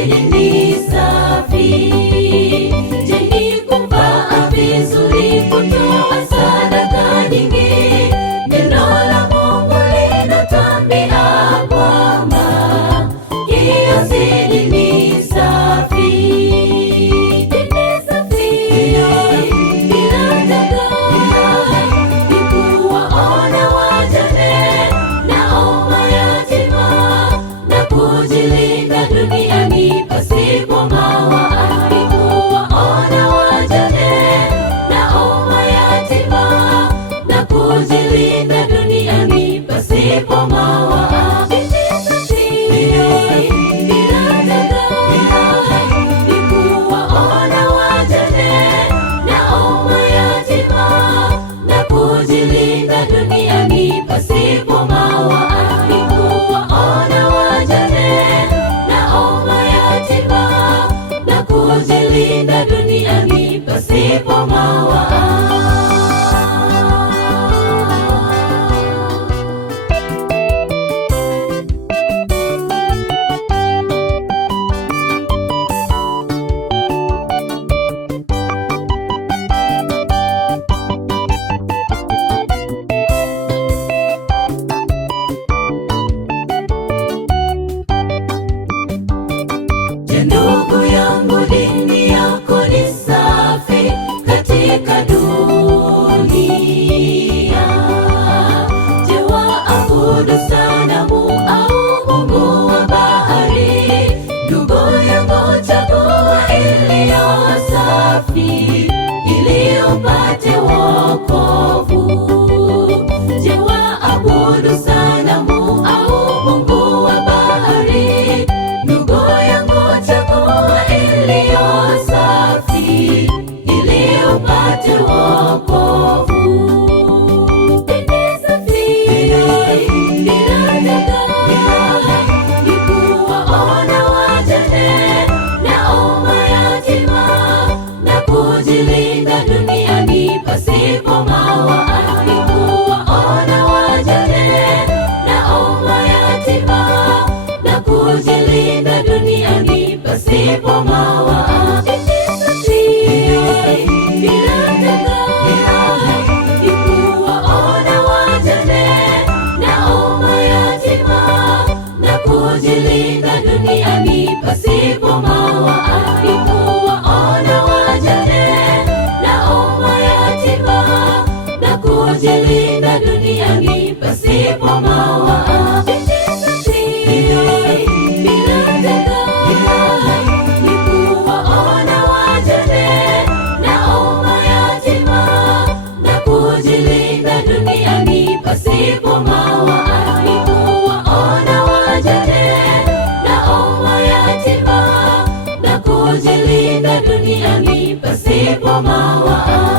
asili ni safi. Je, ni kuvaa vizuri, kutoa sadaka nyingi? Neno la Mungu linatuambia kwamba hii asili ni safi. Dini safi bila dagaa ni kuwaona wajane na mayatima na kujilinda duniani pasipo mawaa. Ni kuwaona wajane na mayatima na kujilinda duniani pasipo mawaa. Dini safi bila dagaa ni kuwaona wajane na mayatima na kujilinda duniani pasipo mawaa. Ni kuwaona wajane na mayatima na kujilinda duniani pasipo mawaa. Je, ndugu yangu, dini yako ni safi katika dunia? Je, waabudu sanamu au mungu wa bahari? Ndugu yangu, chagua iliyo safi ili upate wokovu. Je, waabudu sanamu au mungu wa bahari? Ndugu yangu, chagua iliyo safi ili upate wokovu. Dini safi bila dagaa ni kuwaona wajane na mayatima na kujilinda duniani pasipo mawaa. Ni kuwaona wajane na mayatima na kujilinda duniani pasipo mawaa. Dini safi bila dagaa ni kuwaona wajane na mayatima na kujilinda duniani pasipo mawaa. Ni kuwaona wajane na mayatima na kujilinda duniani pasipo mawaa. Dini safi bila dagaa ni kuwaona wajane na mayatima na kujilinda duniani pasipo mawaa. Ni kuwaona wajane na mayatima na kujilinda duniani pasipo mawaa.